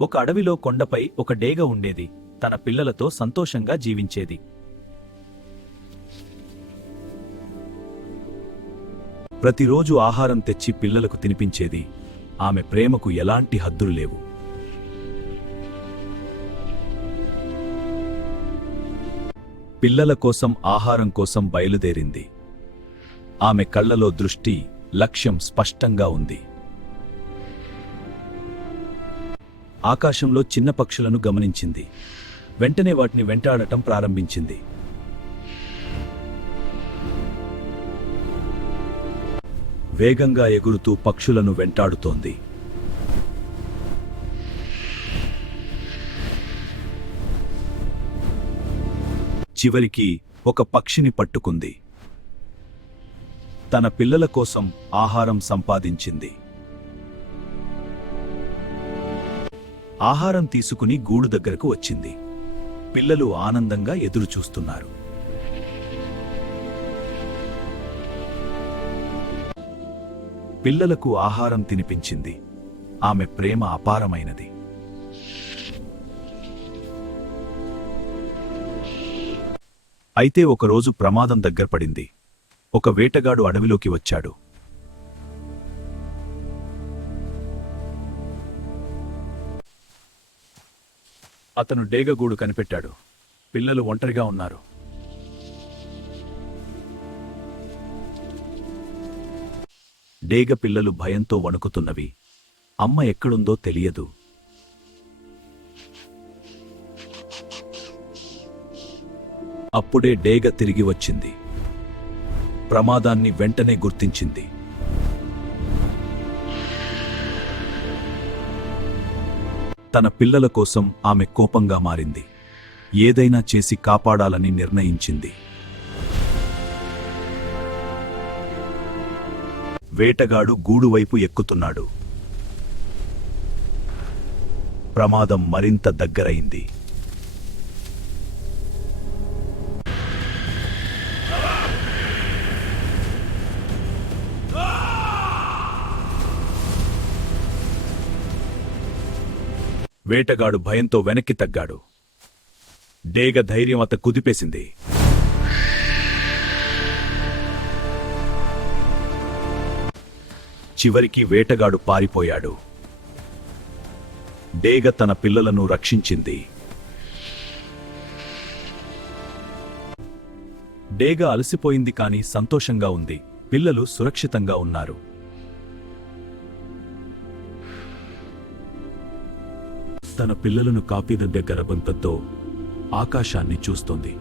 ఒక అడవిలో కొండపై ఒక డేగ ఉండేది. తన పిల్లలతో సంతోషంగా జీవించేది. ప్రతిరోజు ఆహారం తెచ్చి పిల్లలకు తినిపించేది. ఆమె ప్రేమకు ఎలాంటి హద్దులు లేవు. పిల్లల కోసం ఆహారం కోసం బయలుదేరింది. ఆమె కళ్ళలో దృష్టి, లక్ష్యం స్పష్టంగా ఉంది. ఆకాశంలో చిన్న పక్షులను గమనించింది. వెంటనే వాటిని వెంటాడటం ప్రారంభించింది. వేగంగా ఎగురుతూ పక్షులను వెంటాడుతోంది. చివరికి ఒక పక్షిని పట్టుకుంది. తన పిల్లల కోసం ఆహారం సంపాదించింది. ఆహారం తీసుకుని గూడు దగ్గరకు వచ్చింది. పిల్లలు ఆనందంగా ఎదురుచూస్తున్నారు. పిల్లలకు ఆహారం తినిపించింది. ఆమె ప్రేమ అపారమైనది. అయితే ఒకరోజు ప్రమాదం దగ్గరపడింది. ఒక వేటగాడు అడవిలోకి వచ్చాడు. అతను డేగగూడు కనిపెట్టాడు. పిల్లలు ఒంటరిగా ఉన్నారు. డేగ పిల్లలు భయంతో వణుకుతున్నవి. అమ్మ ఎక్కడుందో తెలియదు. అప్పుడే డేగ తిరిగి వచ్చింది. ప్రమాదాన్ని వెంటనే గుర్తించింది. తన పిల్లల కోసం ఆమె కోపంగా మారింది. ఏదైనా చేసి కాపాడాలని నిర్ణయించింది. వేటగాడు గూడువైపు ఎక్కుతున్నాడు. ప్రమాదం మరింత దగ్గరైంది. వేటగాడు భయంతో వెనక్కి తగ్గాడు. డేగ ధైర్యం అత కుదిపేసింది. చివరికి వేటగాడు పారిపోయాడు. డేగ తన పిల్లలను రక్షించింది. డేగ అలసిపోయింది కాని సంతోషంగా ఉంది. పిల్లలు సురక్షితంగా ఉన్నారు. తన పిల్లలను కాపీద దగ్గర బంతంతో ఆకాశాన్ని చూస్తోంది.